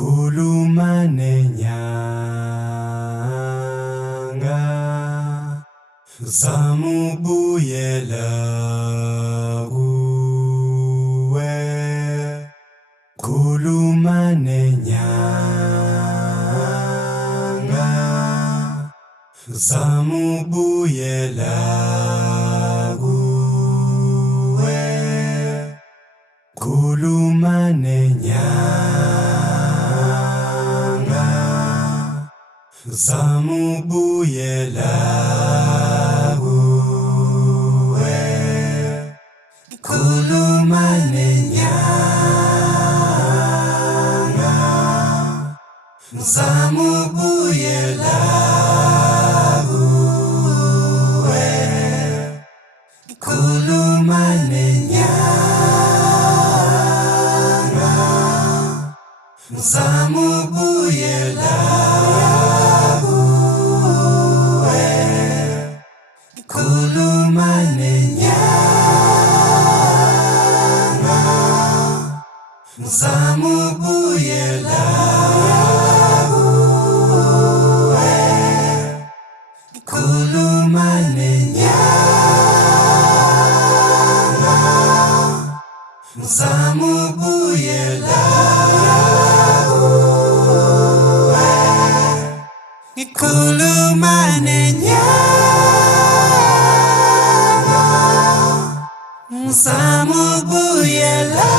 Khuluma nenyanga zamubuyela kuwe. Khuluma nenyanga zamubuyela kuwe. Khuluma nenyanga zamubuyela kuwe. Khuluma nenyanga zamubuyela kuwe. Khuluma nenyanga zamubuyela kuwe. Khuluma nenyanga zamubuyela kuwe. Khuluma nenyanga zamubuyela kuwe. Khuluma nenyanga zamubuyela